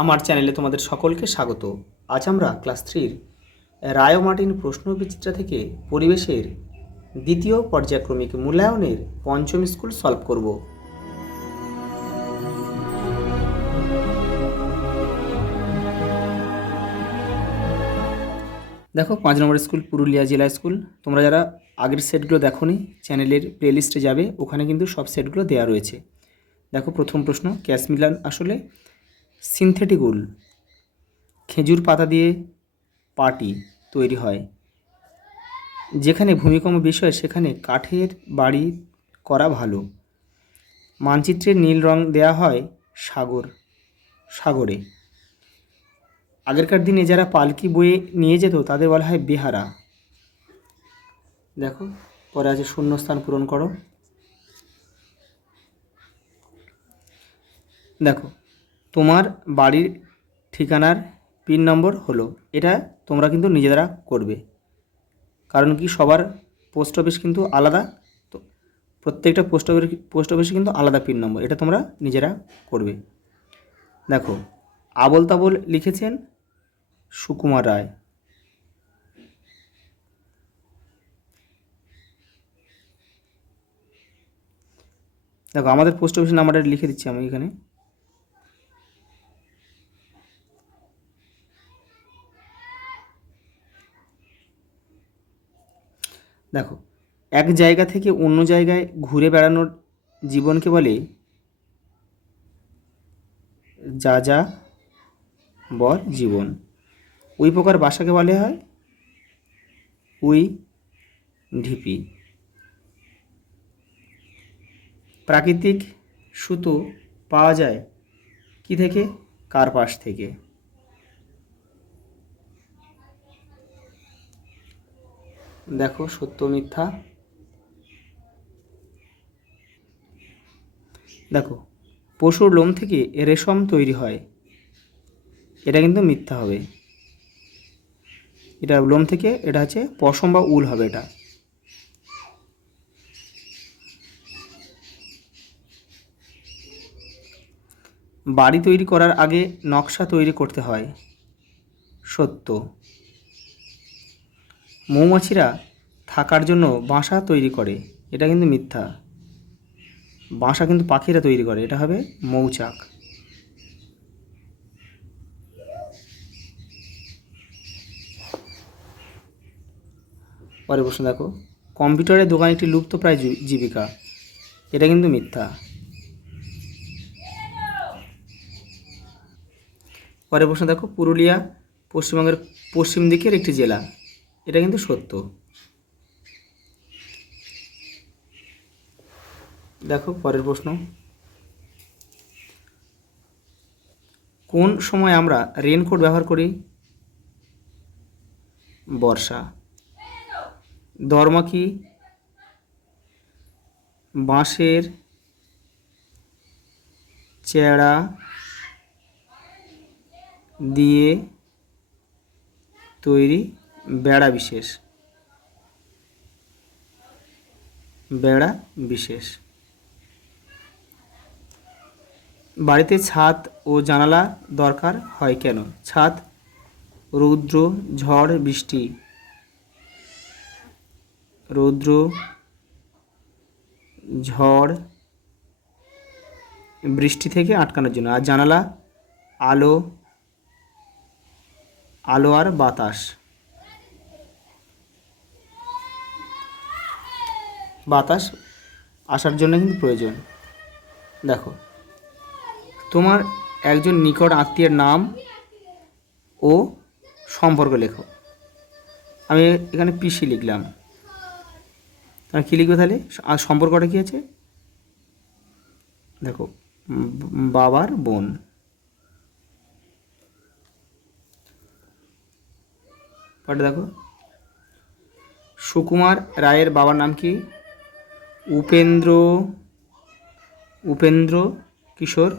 আমার চ্যানেলে তোমাদের সকলকে স্বাগত। আজ আমরা ক্লাস 3-র রায় মার্টিন প্রশ্নবিচিত্রা থেকে পরিবেশের দ্বিতীয় পর্যায়ক্রমিক মূল্যায়নের পঞ্চম স্কুল সলভ করব। দেখো 5 নম্বর স্কুল পুরুলিয়া জেলা স্কুল। তোমরা যারা আগের সেটগুলো দেখোনি চ্যানেলের প্লেলিস্টে যাবে, ওখানে কিন্তু সব সেটগুলো দেওয়া রয়েছে। দেখো প্রথম প্রশ্ন, ক্যাশমিলান আসলে সিনথেটিক উল। খেজুর পাতা দিয়ে পাটি তৈরি হয়। যেখানে ভূমিকম্প বিষয় সেখানে কাঠের বাড়ি করা ভালো। মানচিত্রে নীল রং দেয়া হয় সাগরে। আগেরকার দিনে যারা পালকি বয়ে নিয়ে যেত তাদের বলা হয় বেহারা। দেখো পরে আছে শূন্যস্থান পূরণ করো। দেখো তোমার বাড়ির ঠিকানার পিন নম্বর হলো, এটা তোমরা কিন্তু নিজেরা করবে, কারণ কি সবার পোস্ট অফিস কিন্তু আলাদা, তো প্রত্যেকটা পোস্ট অফিসে কিন্তু আলাদা পিন নম্বর, এটা তোমরা নিজেরা করবে। দেখো আবোল তাবোল লিখেছেন সুকুমার রায়। দেখো আমাদের পোস্ট অফিসের নাম্বারটা লিখে দিচ্ছি আমি এখানে। দেখো এক জায়গা থেকে অন্য জায়গায় ঘুরে বেড়ানোর জীবনকে বলে যা বর জীবন। ওই প্রকার বাসাকে বলে হয় উই ঢিপি। প্রাকৃতিক সুতো পাওয়া যায় কি থেকে? কার্পাস থেকে। দেখো সত্য মিথ্যা। দেখো পশুর লোম থেকে রেশম তৈরি হয়, এটা কিন্তু মিথ্যা হবে। এটা লোম থেকে, এটা হচ্ছে পশম বা উল হবে এটা। বাড়ি তৈরি করার আগে নকশা তৈরি করতে হয়, সত্য। মৌমাছিরা থাকার জন্য বাসা তৈরি করে, এটা কিন্তু মিথ্যা। বাসা কিন্তু পাখিরা তৈরি করে, এটা হবে মৌচাক। পরের প্রশ্ন দেখো, কম্পিউটারের দোকান একটি লুপ্তপ্রায় জীবিকা, এটা কিন্তু মিথ্যা। পরের প্রশ্ন দেখো, পুরুলিয়া পশ্চিমবঙ্গের পশ্চিম দিকের একটি জেলা, এটা কিন্তু সত্য। দেখো পরের প্রশ্ন, কোন সময় আমরা রেনকোট ব্যবহার করি? বর্ষা। ধর্ম কি? বাঁশের চেড়া দিয়ে তৈরি বেড়া বিশেষ। বেড়া বিশেষ। বাড়িতে ছাদ ও জানালা দরকার হয় কেন? ছাদ রৌদ্র, ঝড়, বৃষ্টি। রৌদ্র, ঝড়, বৃষ্টি থেকে আটকানোর জন্য। আর জানালা আলো আর বাতাস আসার জন্য কিন্তু প্রয়োজন। দেখো তোমার একজন নিকট আত্মীয়ের নাম ও সম্পর্ক লেখো। আমি এখানে পিসি লিখলাম, তাহলে কী লিখবে তাহলে? আর সম্পর্কটা কী আছে? দেখো বাবার বোন। পরে দেখো সুকুমার রায়ের বাবার নাম কি? উপেন্দ্র কিশোর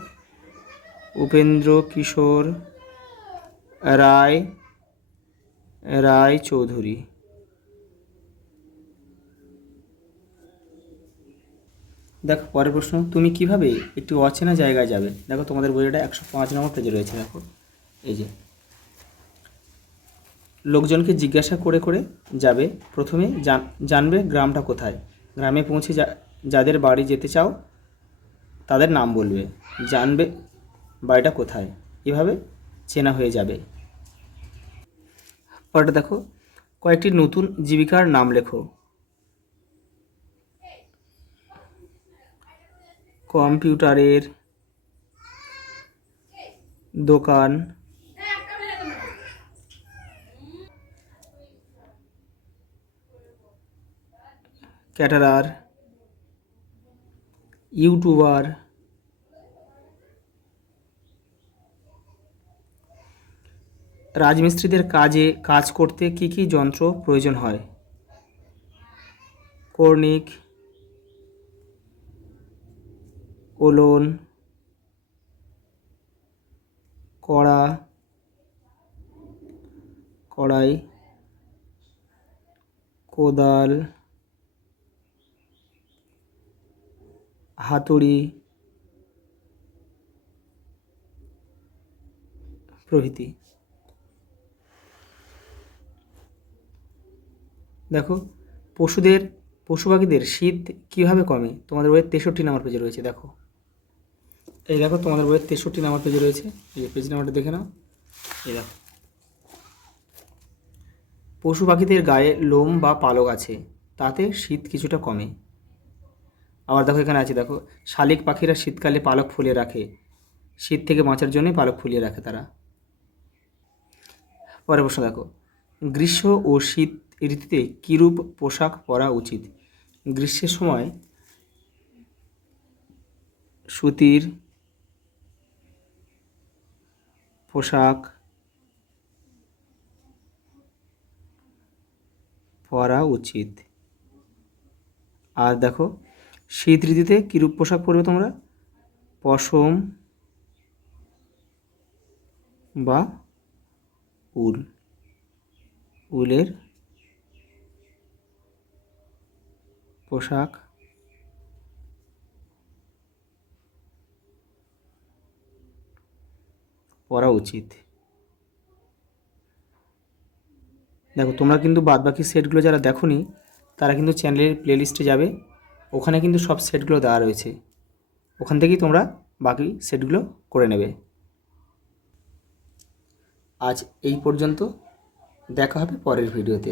রায় চৌধুরী। দেখো পরের প্রশ্ন, তুমি কিভাবে একটি অচেনা জায়গায় যাবে? দেখো তোমাদের বইটা 105 নম্বর পেজে রয়েছে। দেখো এই যে লোকজনকে জিজ্ঞাসা করে করে যাবে। প্রথমে জানবে গ্রামটা কোথায়। গ্রামে পৌঁছে যাদের বাড়ি যেতে চাও তাদের নাম বলবে, জানবে বাড়িটা কোথায়। এভাবে চেনা হয়ে যাবে। পরেরটা দেখো, কয়েকটি নতুন জীবিকার নাম লেখো। কম্পিউটারের দোকান, ক্যাটারার, ইউটিউবার, রাজমিস্ত্রিদের কাজ করতে কি কি যন্ত্র প্রয়োজন হয়? কর্নিক, ওলন, কড়াই, কোদাল, হাতুড়ি প্রভৃতি। দেখো পশু পাখিদের শীত কীভাবে কমে? তোমাদের বইয়ের 63 নম্বর পেজে রয়েছে। দেখো এই দেখো তোমাদের বইয়ের 63 নম্বর পেজে রয়েছে। এই পেজ নাম্বারটা দেখে নাও। এই দেখো, পশু পাখিদের গায়ে লোম বা পালক আছে, তাতে শীত কিছুটা কমে। আবার দেখো এখানে আছে, দেখো শালিক পাখিরা শীতকালে পালক ফুলিয়ে রাখে, শীত থেকে বাঁচার জন্যই পালক ফুলিয়ে রাখে তারা। পরের প্রশ্ন দেখো, গ্রীষ্ম ও শীত ঋতুতে কীরূপ পোশাক পরা উচিত? গ্রীষ্মের সময় সুতির পোশাক পরা উচিত। আর দেখো শীত ঋতুতে কীরূপ পোশাক পরবে তোমরা? পশম বা উলের পোশাক পরা উচিত। দেখো তোমরা কিন্তু বাদবাকি সেটগুলো যারা দেখোনি তারা কিন্তু চ্যানেলের প্লেলিস্টে যাবে, ওখানে কিন্তু সব সেটগুলো দেওয়া রয়েছে, ওখান থেকেই তোমরা বাকি সেটগুলো করে নেবে। আজ এই পর্যন্ত, দেখা হবে পরের ভিডিওতে।